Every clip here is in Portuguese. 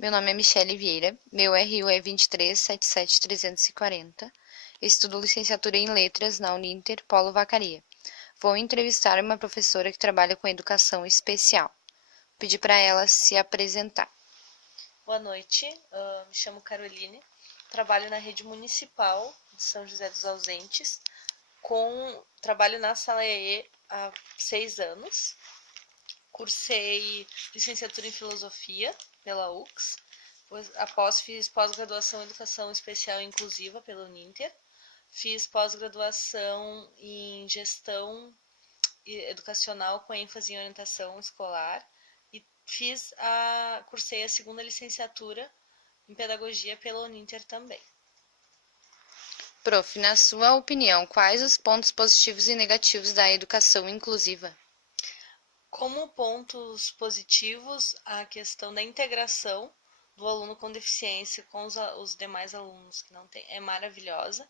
Meu nome é Michele Vieira, meu RU é 2377340. Estudo licenciatura em Letras na Uninter Polo Vacaria. Vou entrevistar uma professora que trabalha com educação especial. Pedi para ela se apresentar. Boa noite, me chamo Caroline, trabalho na rede municipal de São José dos Ausentes, trabalho na sala EE há 6 anos, cursei licenciatura em filosofia pela UX, após fiz pós-graduação em educação especial e inclusiva pela Uninter, fiz pós-graduação em gestão educacional com ênfase em orientação escolar e cursei a segunda licenciatura em pedagogia pela Uninter também. Prof, na sua opinião, quais os pontos positivos e negativos da educação inclusiva? Como pontos positivos, a questão da integração do aluno com deficiência com os demais alunos que não têm é maravilhosa.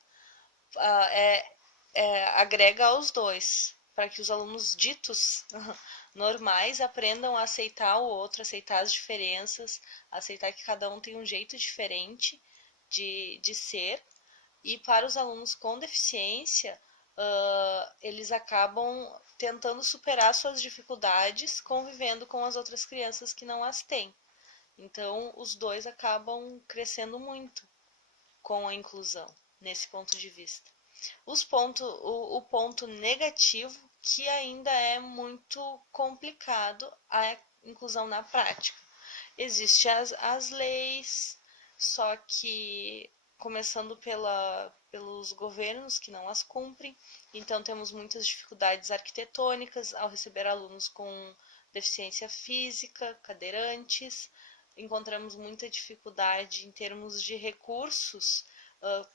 Agrega aos dois, para que os alunos ditos normais aprendam a aceitar o outro, aceitar as diferenças, aceitar que cada um tem um jeito diferente de ser. E para os alunos com deficiência, eles acabam tentando superar suas dificuldades convivendo com as outras crianças que não as têm. Então, os dois acabam crescendo muito com a inclusão, nesse ponto de vista. O ponto negativo, que ainda é muito complicado a inclusão na prática. Existem as leis, só que começando pelos governos que não as cumprem, então temos muitas dificuldades arquitetônicas ao receber alunos com deficiência física, cadeirantes, encontramos muita dificuldade em termos de recursos.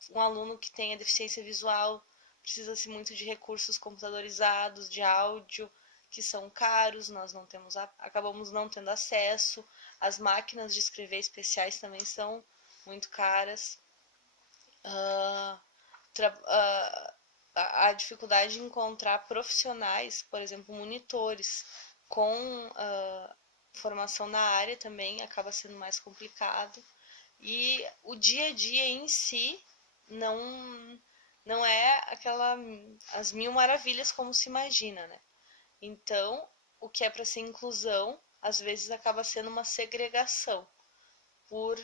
Um aluno que tenha deficiência visual precisa-se muito de recursos computadorizados, de áudio, que são caros, nós não temos, acabamos não tendo acesso. As máquinas de escrever especiais também são muito caras. A dificuldade de encontrar profissionais, por exemplo, monitores com formação na área também acaba sendo mais complicado. E o dia a dia em si não é as mil maravilhas como se imagina, né? Então, o que é para ser inclusão, às vezes acaba sendo uma segregação por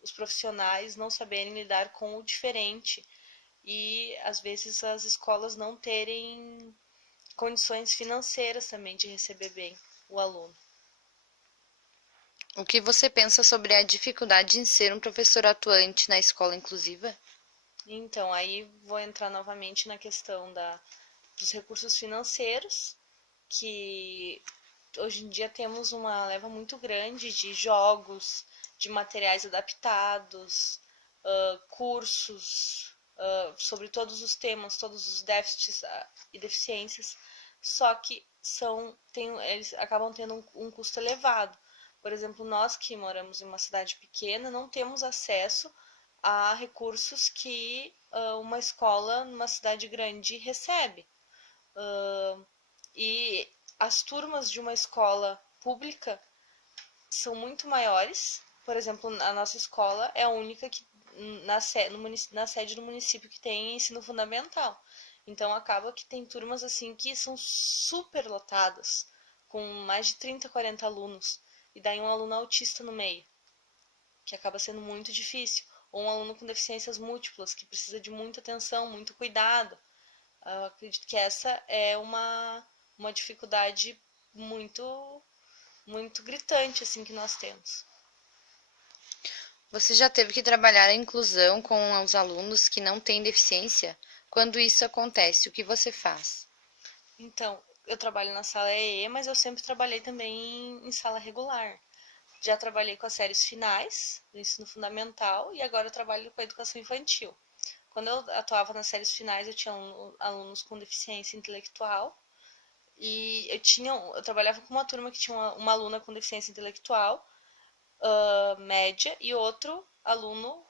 os profissionais não saberem lidar com o diferente e às vezes as escolas não terem condições financeiras também de receber bem o aluno. O que você pensa sobre a dificuldade em ser um professor atuante na escola inclusiva? Então, aí vou entrar novamente na questão dos recursos financeiros, que hoje em dia temos uma leva muito grande de jogos, de materiais adaptados, cursos sobre todos os temas, todos os déficits e deficiências, só que eles acabam tendo um custo elevado. Por exemplo, nós que moramos em uma cidade pequena não temos acesso a recursos que uma escola numa cidade grande recebe. E as turmas de uma escola pública são muito maiores. Por exemplo, a nossa escola é a única que na sede do município que tem ensino fundamental. Então acaba que tem turmas assim que são super lotadas, com mais de 30, 40 alunos, e daí um aluno autista no meio, que acaba sendo muito difícil, ou um aluno com deficiências múltiplas, que precisa de muita atenção, muito cuidado. Eu acredito que essa é uma dificuldade muito gritante assim que nós temos. Você já teve que trabalhar a inclusão com os alunos que não têm deficiência? Quando isso acontece, o que você faz? Então, eu trabalho na sala EE, mas eu sempre trabalhei também em sala regular. Já trabalhei com as séries finais do ensino fundamental e agora eu trabalho com a educação infantil. Quando eu atuava nas séries finais, eu tinha alunos com deficiência intelectual e eu trabalhava com uma turma que tinha uma aluna com deficiência intelectual média e outro aluno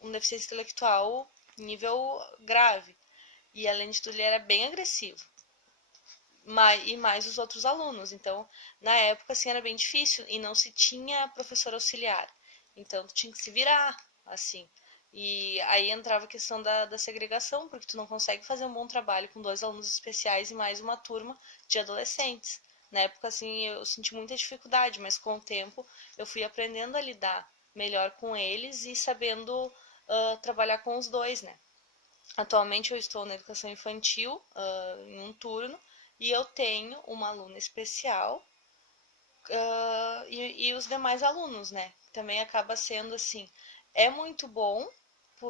com deficiência intelectual nível grave. E além de tudo, ele era bem agressivo. e mais os outros alunos. Então, na época, assim, era bem difícil e não se tinha professor auxiliar. Então, tu tinha que se virar, assim. E aí entrava a questão da segregação, porque tu não consegue fazer um bom trabalho com 2 alunos especiais e mais uma turma de adolescentes. Na época, assim, eu senti muita dificuldade, mas com o tempo eu fui aprendendo a lidar melhor com eles e sabendo trabalhar com os dois, né? Atualmente eu estou na educação infantil, em um turno, e eu tenho uma aluna especial e os demais alunos, né? Também acaba sendo assim, é muito bom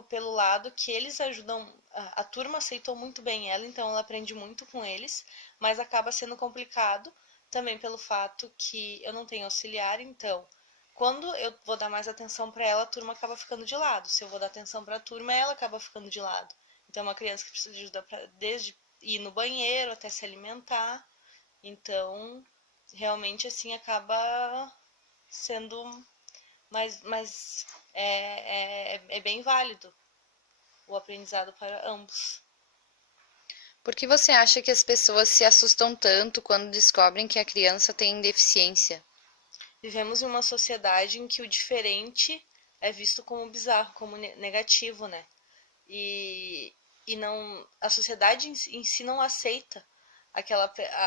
pelo lado que eles ajudam, a turma aceitou muito bem ela, então ela aprende muito com eles, mas acaba sendo complicado também pelo fato que eu não tenho auxiliar, então quando eu vou dar mais atenção para ela, a turma acaba ficando de lado. Se eu vou dar atenção para a turma, ela acaba ficando de lado. Então, é uma criança que precisa de ajuda desde ir no banheiro até se alimentar. Então, realmente, assim, acaba sendo mais é bem válido o aprendizado para ambos. Por que você acha que as pessoas se assustam tanto quando descobrem que a criança tem deficiência? Vivemos em uma sociedade em que o diferente é visto como bizarro, como negativo, né? E, e não, a sociedade em si não aceita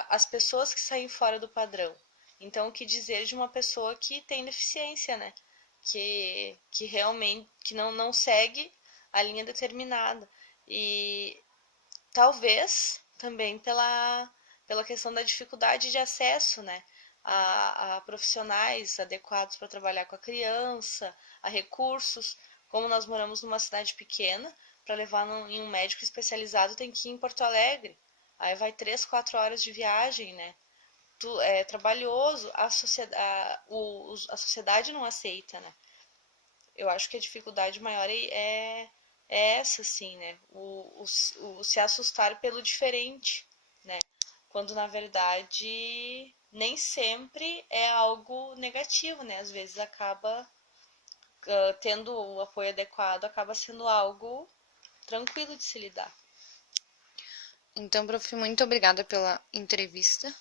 as pessoas que saem fora do padrão. Então, o que dizer de uma pessoa que tem deficiência, né? Que realmente que não segue a linha determinada. E talvez também pela questão da dificuldade de acesso, né? A profissionais adequados para trabalhar com a criança, a recursos. Como nós moramos numa cidade pequena, para levar em um médico especializado tem que ir em Porto Alegre. Aí vai 3, 4 horas de viagem, né? É trabalhoso, a sociedade não aceita, né? Eu acho que a dificuldade maior é essa, assim, né? O se assustar pelo diferente, né? Quando na verdade nem sempre é algo negativo, né? Às vezes acaba tendo o apoio adequado, acaba sendo algo tranquilo de se lidar. Então, prof, muito obrigada pela entrevista.